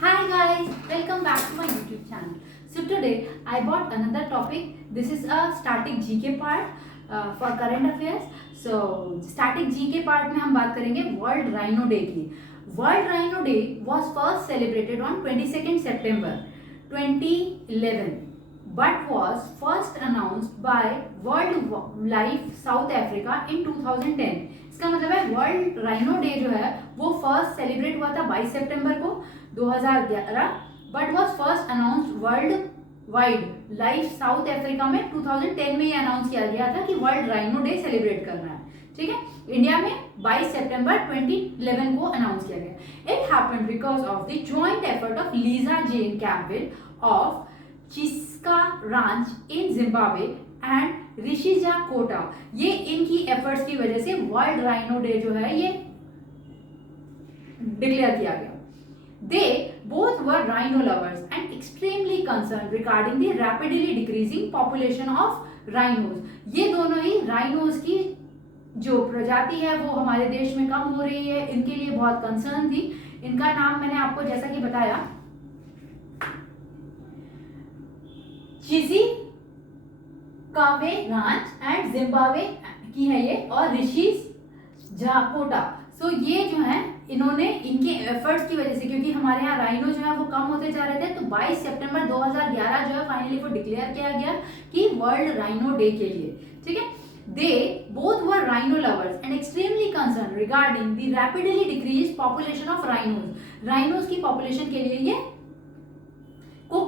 Hi guys, welcome back to my YouTube channel. So today I brought another topic. This is a static GK part for current affairs. So static GK part में हम बात करेंगे World Rhino Day की. World Rhino Day was first celebrated on 22nd September 2011 but was first announced by World Life South Africa in 2010. इसका मतलब है world rhino day जो है वो फर्स्ट सेलिब्रेट हुआ था 22 सितंबर को 2011 but was first announced world wide life south Africa में 2010 में ये अनाउंस किया गया था कि वर्ल्ड राइनो डे सेलिब्रेट करना है. ठीक है, इंडिया में 22 सितंबर 2011 को अनाउंस किया गया. It happened because of the joint effort of Lisa Jane Campbell of चिस्का ranch in Zimbabwe and Rishija Kota. ये इनकी एफर्ट्स की वजह से वर्ल्ड राइनो डे जो है ये डिक्लेयर किया गया. They both were rhino lovers and extremely concerned regarding the rapidly decreasing population of rhinos. ये दोनों ही rhinos की जो प्रजाति है वो हमारे देश में कम हो रही है, इनके लिए बहुत कंसर्न थी. इनका नाम मैंने आपको जैसा कि बताया चिजी कावे रांच एंड जिम्बाब्वे की है ये और ऋषि जाकोटा. सो ये जो है इन्होंने इनके एफर्ट्स की वजह से, क्योंकि हमारे यहाँ राइनो जो है वो कम होते जा रहे थे, तो 22 सितंबर 2011 जो है फाइनली वो डिक्लेयर किया गया कि वर्ल्ड राइनो डे के लिए. ठीक है, they both were rhino lovers and extremely concern regarding the rapidly decrease population of rhinos. Rhinos की पॉपुलेशन के लिए ये को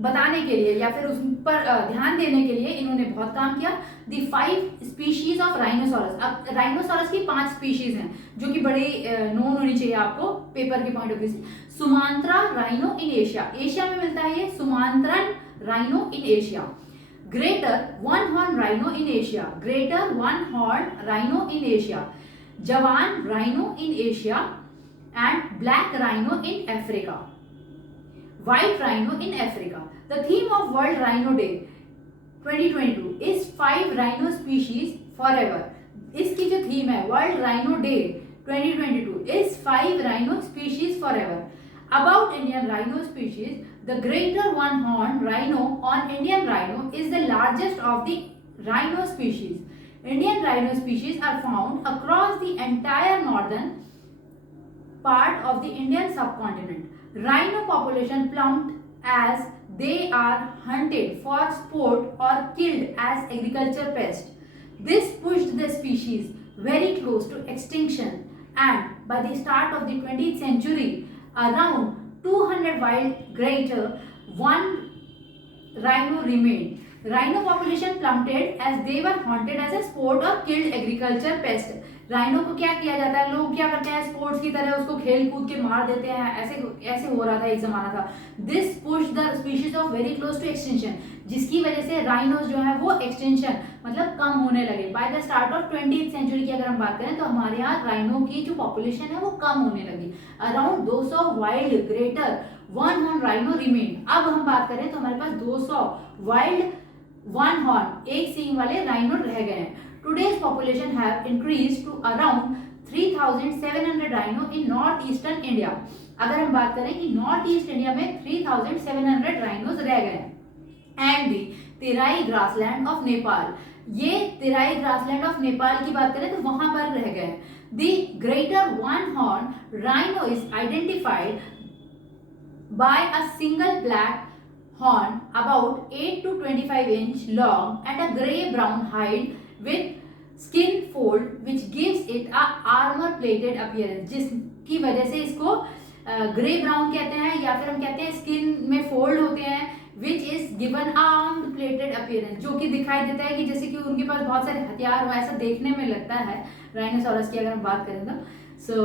बताने के लिए या फिर उस पर ध्यान देने के लिए इन्होंने बहुत काम किया. दी 5 स्पीशीज ऑफ राइनोसोरस. अब राइनोसोरस की 5 स्पीशीज हैं जो कि बड़े नोन होनी चाहिए आपको पेपर के पॉइंट ऑफ व्यू से. Sumatra rhino in Asia, Asia में मिलता है ये Sumatran rhino in Asia. Greater one horn rhino in Asia, greater one horn rhino in Asia. Javan rhino in Asia and black rhino in Africa. White rhino in Africa. The theme of World Rhino Day 2022 is 5 rhino species forever. इसकी जो theme है World Rhino Day 2022 is 5 rhino species forever. About Indian rhino species, the greater one-horned rhino on Indian rhino is the largest of the rhino species. Indian rhino species are found across the entire northern part of the Indian subcontinent. Rhino population plummeted as they are hunted for sport or killed as agriculture pests. This pushed the species very close to extinction, and by the start of the 20th century, around 200 wild greater one rhino remained. Rhino population plummeted as they were hunted as a sport or killed agriculture pest. Rhino को क्या किया जाता है, लोग क्या करते हैं sports की तरह उसको खेल कूद के मार देते हैं, ऐसे हो रहा था एक जमाना था. This push the species of very close to extension, जिसकी वजह से राइनोज जो है वो एक्सटेंशन मतलब कम होने लगे. By the start of 20th century की अगर हम बात करें तो हमारे यहाँ राइनो की जो पॉपुलेशन है वो कम होने लगी. Around 200 wild greater one horn rhino remain. अब हम बात करें तो हमारे पास 200 वाइल्ड वन हॉर्न एक सींग वाले राइनो रह गए हैं. Today's population have increased to around 3,700 rhino in northeastern India. अगर हम बात करें कि नॉर्थ ईस्ट इंडिया में 3,700 राइनोज रह गए. And the Terai grassland of Nepal, ये तेराई ग्रासलैंड ऑफ नेपाल की बात करें तो वहां पर रह गए. The greater one horn rhino is identified by a single black horn about 8 to 25 inch long and a grey brown hide with skin fold which gives it a armor plated appearance. जिसकी वजह से इसको grey brown कहते हैं या फिर हम कहते हैं स्किन में फोल्ड होते हैं which is given armed plated appearance, जो कि दिखाई देता है कि जैसे कि उनके पास बहुत सारे हथियार हो, ऐसा देखने में लगता है राइनोसोरस की अगर हम बात करें तो. सो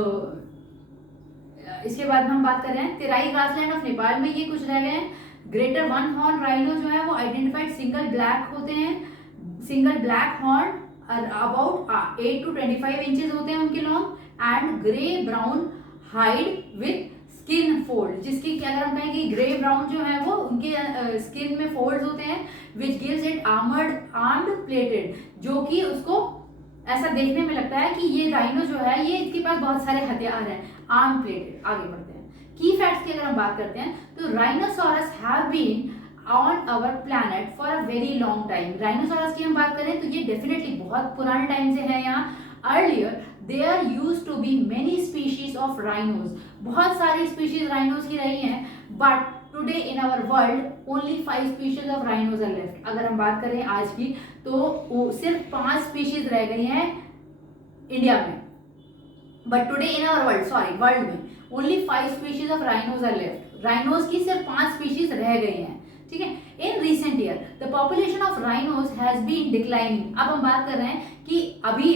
इसके बाद हम बात कर रहे हैं तेराई ग्रासलैंड ऑफ नेपाल में ये कुछ रह गए हैं. ग्रेटर वन हॉर्न राइनो जो है वो आइडेंटिफाइड सिंगल ब्लैक होते हैं, single black horn about 8 to 25 inches होते हैं उनके long and grey brown hide with skin fold, जिसकी अगर हम कहें कि ग्रे ब्राउन जो है वो उनके स्किन में फोल्ड्स होते हैं which gives it armed plated, जो कि उसको ऐसा देखने में लगता है कि ये राइनो जो है ये इसके पास बहुत सारे हथियार हैं. Arm plated. आगे बढ़ते हैं. की फैक्ट्स की अगर हम बात करते हैं तो rhinoceros have been on our planet for a very long time. Rhinoceros की हम बात करें तो ये डेफिनेटली बहुत पुराने टाइम से है यहाँ। Earlier there used to be many species of rhinos, बहुत सारी स्पीशीज राइनोज की रही हैं, but today in our world only 5 species of rhinos are left. अगर हम बात करें आज की तो सिर्फ 5 स्पीशीज रह गई हैं इंडिया में, but today in our world में only 5 species of rhinos are left. Rhinos की सिर्फ 5 स्पीशीज रह गई हैं, ठीक है। In recent year the population of rhinos has been declining. अब हम बात कर रहे हैं कि अभी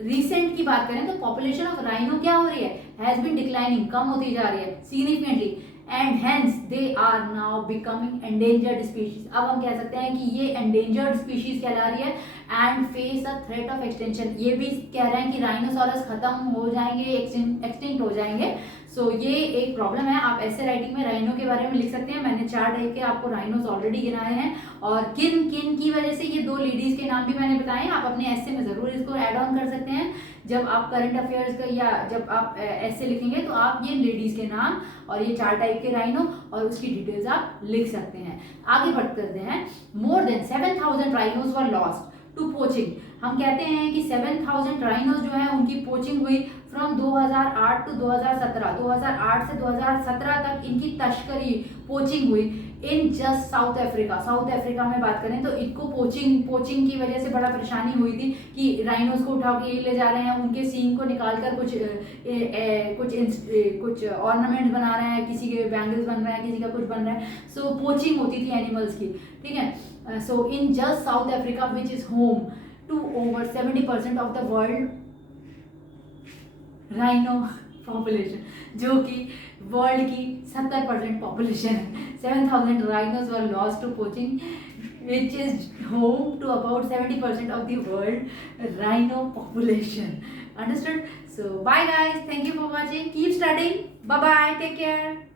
रिसेंट की बात करें तो पॉपुलेशन ऑफ राइनो क्या हो रही है, हैज बीन डिक्लाइनिंग, कम होती जा रही है significantly, and hence they are now becoming endangered species. अब हम कह सकते हैं कि ये एंडेंजर्ड स्पीशीज कहला रही है and face a threat of extension. ये भी कह रहे हैं कि राइनोसोरस खत्म हो जाएंगे, एक्सटिंक्ट हो जाएंगे। सो ये एक प्रॉब्लम है। आप ऐसे राइटिंग में राइनो के बारे में लिख सकते हैं। मैंने 4 टाइप के आपको राइनोस ऑलरेडी गिनाए हैं और किन किन की वजह से ये 2 लेडीज के नाम भी मैंने बताए हैं। आप अपने ऐसे में जरूर इसको ऐड ऑन कर सकते हैं। जब आप करंट अफेयर्स का या जब आप ऐसे लिखेंगे तो आप ये लेडीज के नाम और ये 4 टाइप के राइनो और उसकी डिटेल्स आप लिख सकते हैं। आगे बढ़ करते हैं। More than 7,000 rhinos were lost to poaching. हम कहते हैं कि 7,000 राइनोज जो है उनकी पोचिंग हुई फ्रॉम 2008 टू 2017। 2008 से 2017 तक इनकी तस्करी पोचिंग हुई इन just South Africa. South Africa में बात करें तो इनको पोचिंग की वजह से बड़ा परेशानी हुई थी कि राइनोज को उठा के ये ले जा रहे हैं, उनके सींग को निकालकर कुछ ऑर्नामेंट्स बना रहे हैं, किसी के बैंगल्स बन रहे हैं, किसी का कुछ बन रहा है। सो पोचिंग होती थी एनिमल्स की, ठीक है। So in just South Africa which is home to over 70% of the world rhino population, जो कि वर्ल्ड की 70% पॉपुलेशन है। 7,000 rhinos were lost to poaching which is home to about 70% of the world rhino population. Understood? So bye guys, thank you for watching, keep studying, bye bye, take care.